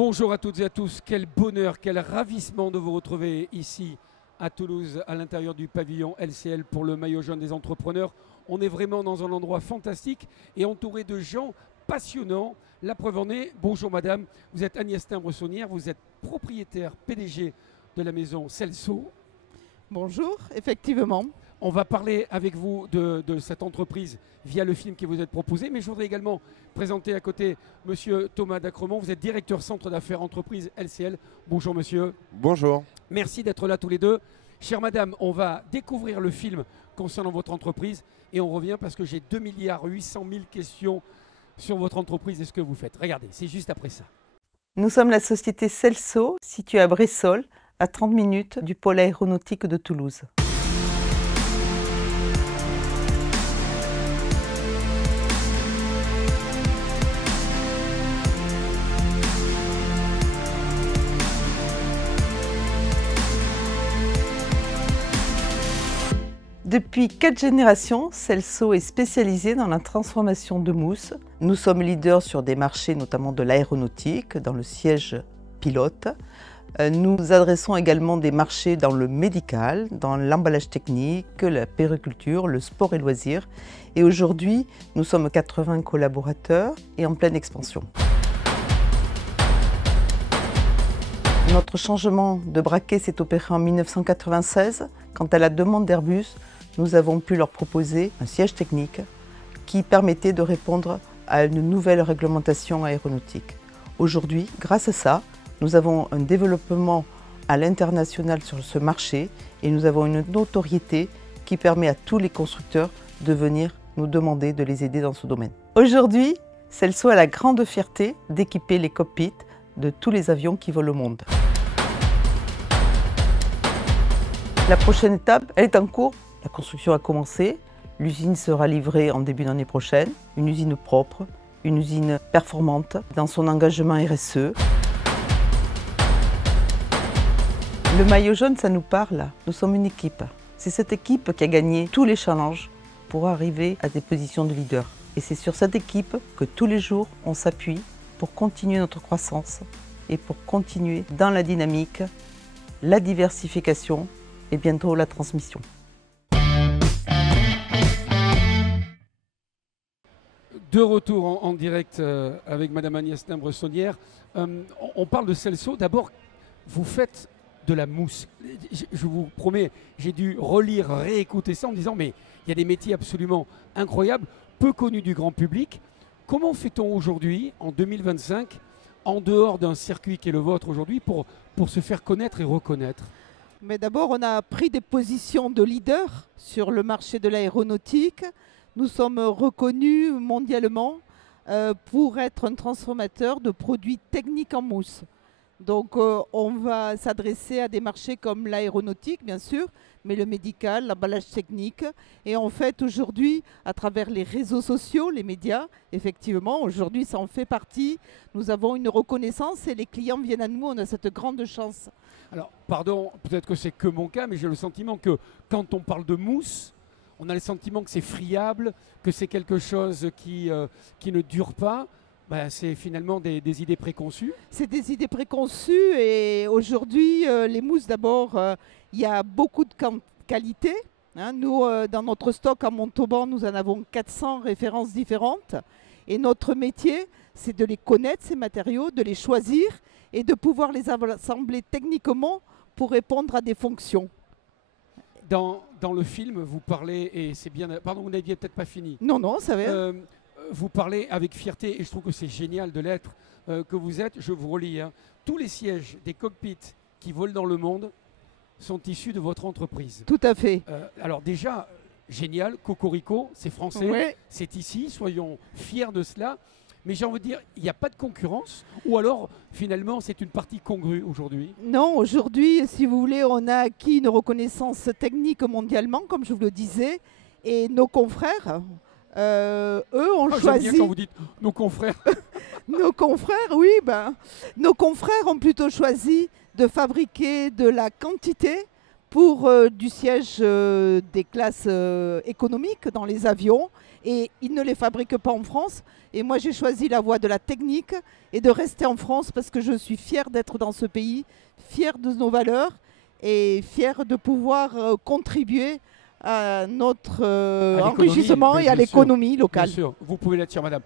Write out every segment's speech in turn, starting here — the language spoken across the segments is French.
Bonjour à toutes et à tous, quel bonheur, quel ravissement de vous retrouver ici à Toulouse, à l'intérieur du pavillon LCL pour le maillot jaune des entrepreneurs. On est vraiment dans un endroit fantastique et entouré de gens passionnants. La preuve en est, bonjour madame, vous êtes Agnès Timbre-Saunière, vous êtes propriétaire PDG de la maison Celso. Bonjour, effectivement. On va parler avec vous de cette entreprise via le film qui vous est proposé, mais je voudrais également présenter à côté monsieur Thomas Dacremont. Vous êtes directeur centre d'affaires entreprise LCL. Bonjour monsieur. Bonjour. Merci d'être là tous les deux. Chère madame, on va découvrir le film concernant votre entreprise et on revient parce que j'ai 2,8 milliards questions sur votre entreprise et ce que vous faites. Regardez, c'est juste après ça. Nous sommes la société Celso, située à Bressol, à 30 minutes du pôle aéronautique de Toulouse. Depuis 4 générations, Celso est spécialisé dans la transformation de mousse. Nous sommes leaders sur des marchés notamment de l'aéronautique, dans le siège pilote. Nous adressons également des marchés dans le médical, dans l'emballage technique, la périculture, le sport et loisirs. Et aujourd'hui, nous sommes 80 collaborateurs et en pleine expansion. Notre changement de braquet s'est opéré en 1996, quand à la demande d'Airbus, nous avons pu leur proposer un siège technique qui permettait de répondre à une nouvelle réglementation aéronautique. Aujourd'hui, grâce à ça, nous avons un développement à l'international sur ce marché et nous avons une notoriété qui permet à tous les constructeurs de venir nous demander de les aider dans ce domaine. Aujourd'hui, Celso a la grande fierté d'équiper les cockpits de tous les avions qui volent au monde. La prochaine étape, elle est en cours. La construction a commencé, l'usine sera livrée en début d'année prochaine, une usine propre, une usine performante dans son engagement RSE. Le maillot jaune, ça nous parle, nous sommes une équipe. C'est cette équipe qui a gagné tous les challenges pour arriver à des positions de leader. Et c'est sur cette équipe que tous les jours, on s'appuie pour continuer notre croissance et pour continuer dans la dynamique, la diversification et bientôt la transmission. De retour en direct avec madame Agnès Timbre-Saunière. On parle de Celso. D'abord, vous faites de la mousse. Je vous promets, j'ai dû relire, réécouter ça en me disant mais il y a des métiers absolument incroyables, peu connus du grand public. Comment fait-on aujourd'hui, en 2025, en dehors d'un circuit qui est le vôtre aujourd'hui, pour se faire connaître et reconnaître? Mais d'abord, on a pris des positions de leader sur le marché de l'aéronautique. Nous sommes reconnus mondialement pour être un transformateur de produits techniques en mousse. Donc on va s'adresser à des marchés comme l'aéronautique, bien sûr, mais le médical, l'emballage technique. Et en fait, aujourd'hui, à travers les réseaux sociaux, les médias, effectivement, aujourd'hui, ça en fait partie. Nous avons une reconnaissance et les clients viennent à nous. On a cette grande chance. Alors, pardon, peut-être que c'est que mon cas, mais j'ai le sentiment que quand on parle de mousse, on a le sentiment que c'est friable, que c'est quelque chose qui ne dure pas. Ben, c'est finalement des idées préconçues. C'est des idées préconçues et aujourd'hui, les mousses, d'abord, il y a beaucoup de qualité. Hein. Nous, dans notre stock à Montauban, nous en avons 400 références différentes. Et notre métier, c'est de les connaître, ces matériaux, de les choisir et de pouvoir les assembler techniquement pour répondre à des fonctions. Dans le film, vous parlez, et c'est bien... Pardon, vous n'aviez peut-être pas fini. Non, non, ça va. Vous parlez avec fierté, et je trouve que c'est génial de l'être que vous êtes. Je vous relis. Hein. Tous les sièges des cockpits qui volent dans le monde sont issus de votre entreprise. Tout à fait. Alors déjà, génial, Cocorico, c'est français, ouais. C'est ici, soyons fiers de cela. Mais j'ai envie de dire, il n'y a pas de concurrence, ou alors finalement c'est une partie congrue aujourd'hui? Non, aujourd'hui, si vous voulez, on a acquis une reconnaissance technique mondialement, comme je vous le disais, et nos confrères, eux ont choisi... J'aime bien quand vous dites nos confrères. Nos confrères, oui, nos confrères ont plutôt choisi de fabriquer de la quantité pour du siège des classes économiques dans les avions. Et ils ne les fabriquent pas en France. Et moi, j'ai choisi la voie de la technique et de rester en France parce que je suis fière d'être dans ce pays, fière de nos valeurs et fière de pouvoir contribuer à notre enrichissement et à l'économie locale. Bien sûr, vous pouvez l'être, chère madame.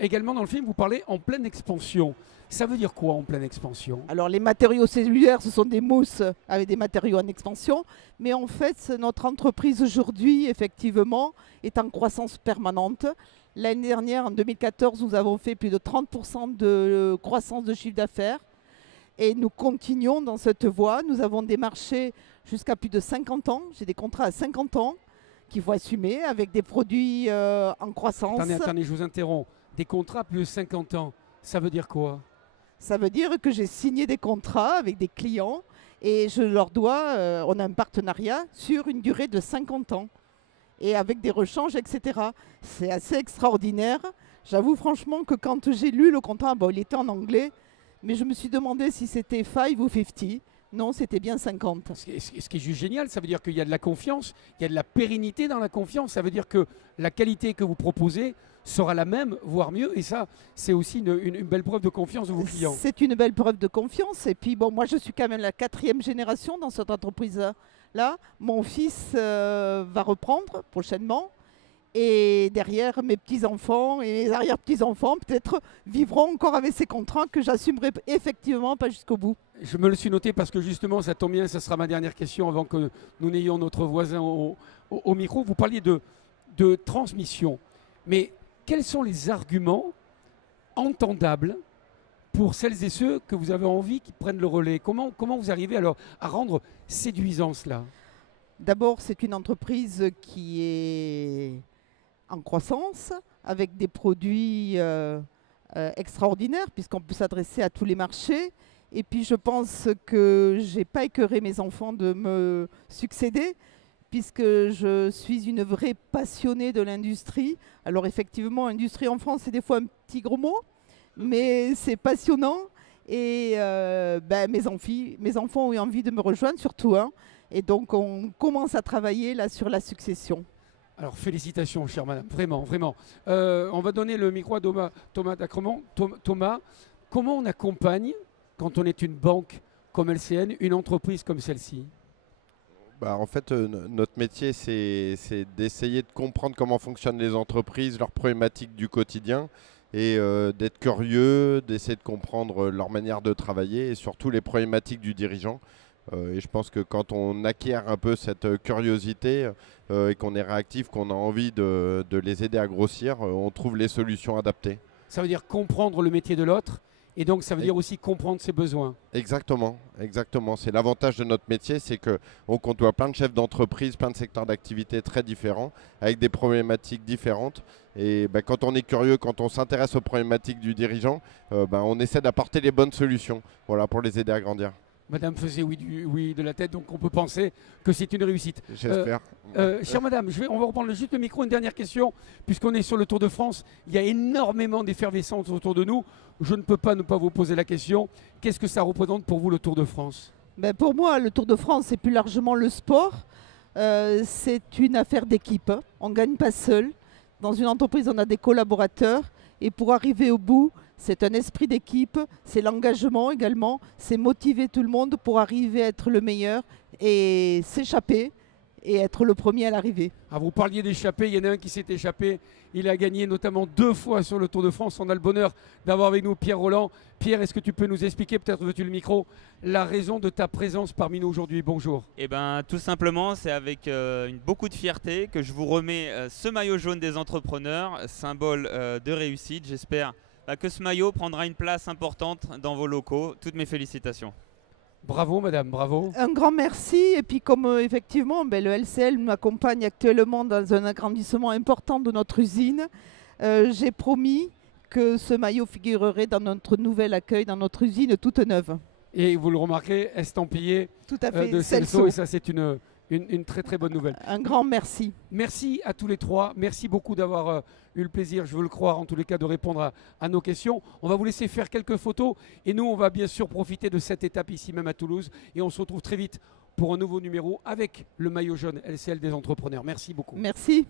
Également, dans le film, vous parlez en pleine expansion. Ça veut dire quoi en pleine expansion? Alors, les matériaux cellulaires, ce sont des mousses avec des matériaux en expansion. Mais en fait, notre entreprise aujourd'hui, effectivement, est en croissance permanente. L'année dernière, en 2014, nous avons fait plus de 30% de croissance de chiffre d'affaires. Et nous continuons dans cette voie. Nous avons des marchés jusqu'à plus de 50 ans. J'ai des contrats à 50 ans qu'il faut assumer avec des produits en croissance. Attendez, je vous interromps. Des contrats plus de 50 ans, ça veut dire quoi? Ça veut dire que j'ai signé des contrats avec des clients et je leur dois, on a un partenariat sur une durée de 50 ans et avec des rechanges, etc. C'est assez extraordinaire. J'avoue franchement que quand j'ai lu le contrat, bon, il était en anglais, mais je me suis demandé si c'était 5 ou 50. Non, c'était bien 50. Ce qui est juste génial, ça veut dire qu'il y a de la confiance, il y a de la pérennité dans la confiance. Ça veut dire que la qualité que vous proposez sera la même, voire mieux. Et ça, c'est aussi une belle preuve de confiance de vos clients. C'est une belle preuve de confiance. Et puis, bon, moi, je suis quand même la 4e génération dans cette entreprise-là. Mon fils va reprendre prochainement. Et derrière, mes petits-enfants et mes arrière-petits-enfants, peut-être, vivront encore avec ces contrats que j'assumerai effectivement pas jusqu'au bout. Je me le suis noté parce que justement, ça tombe bien, ça sera ma dernière question avant que nous n'ayons notre voisin au micro. Vous parliez de transmission. Mais quels sont les arguments entendables pour celles et ceux que vous avez envie qui prennent le relais? Comment vous arrivez alors à rendre séduisant cela? D'abord, c'est une entreprise qui est en croissance avec des produits extraordinaires puisqu'on peut s'adresser à tous les marchés. Et puis, je pense que je n'ai pas écœuré mes enfants de me succéder puisque je suis une vraie passionnée de l'industrie. Alors effectivement, industrie en France, c'est des fois un petit gros mot, mais c'est passionnant. Et mes enfants ont eu envie de me rejoindre, surtout un. Et donc, on commence à travailler là sur la succession. Alors, félicitations, chère madame, vraiment, vraiment. On va donner le micro à Thomas Dacremont. Thomas, comment on accompagne, quand on est une banque comme LCN, une entreprise comme celle-ci? En fait, notre métier, c'est d'essayer de comprendre comment fonctionnent les entreprises, leurs problématiques du quotidien et d'être curieux, d'essayer de comprendre leur manière de travailler et surtout les problématiques du dirigeant. Et je pense que quand on acquiert un peu cette curiosité et qu'on est réactif, qu'on a envie de les aider à grossir, on trouve les solutions adaptées. Ça veut dire comprendre le métier de l'autre et donc ça veut dire aussi comprendre ses besoins. Exactement, exactement. C'est l'avantage de notre métier, c'est qu'on côtoie plein de chefs d'entreprise, plein de secteurs d'activité très différents, avec des problématiques différentes. Et quand on est curieux, quand on s'intéresse aux problématiques du dirigeant, on essaie d'apporter les bonnes solutions pour les aider à grandir. Madame faisait oui de la tête, donc on peut penser que c'est une réussite. J'espère. Chère madame, on va reprendre juste le micro. Une dernière question, puisqu'on est sur le Tour de France. Il y a énormément d'effervescence autour de nous. Je ne peux pas ne pas vous poser la question. Qu'est-ce que ça représente pour vous, le Tour de France? Pour moi, le Tour de France, c'est plus largement le sport. C'est une affaire d'équipe. On ne gagne pas seul. Dans une entreprise, on a des collaborateurs. Et pour arriver au bout, c'est un esprit d'équipe, c'est l'engagement également, c'est motiver tout le monde pour arriver à être le meilleur et s'échapper et être le premier à l'arrivée. Ah, vous parliez d'échapper, il y en a un qui s'est échappé. Il a gagné notamment 2 fois sur le Tour de France. On a le bonheur d'avoir avec nous Pierre Rolland. Pierre, est-ce que tu peux nous expliquer, peut-être veux-tu le micro, la raison de ta présence parmi nous aujourd'hui? Bonjour. Tout simplement, c'est avec beaucoup de fierté que je vous remets ce maillot jaune des entrepreneurs, symbole de réussite. J'espère que ce maillot prendra une place importante dans vos locaux. Toutes mes félicitations. Bravo madame, bravo. Un grand merci. Et puis comme effectivement le LCL m'accompagne actuellement dans un agrandissement important de notre usine, j'ai promis que ce maillot figurerait dans notre nouvel accueil, dans notre usine toute neuve. Et vous le remarquerez, estampillé tout à fait, de Celso. Et ça c'est une très très bonne nouvelle. Un grand merci. Merci à tous les trois. Merci beaucoup d'avoir eu le plaisir, je veux le croire en tous les cas, de répondre à nos questions. On va vous laisser faire quelques photos et nous on va bien sûr profiter de cette étape ici même à Toulouse et on se retrouve très vite pour un nouveau numéro avec le maillot jaune LCL des entrepreneurs. Merci beaucoup. Merci.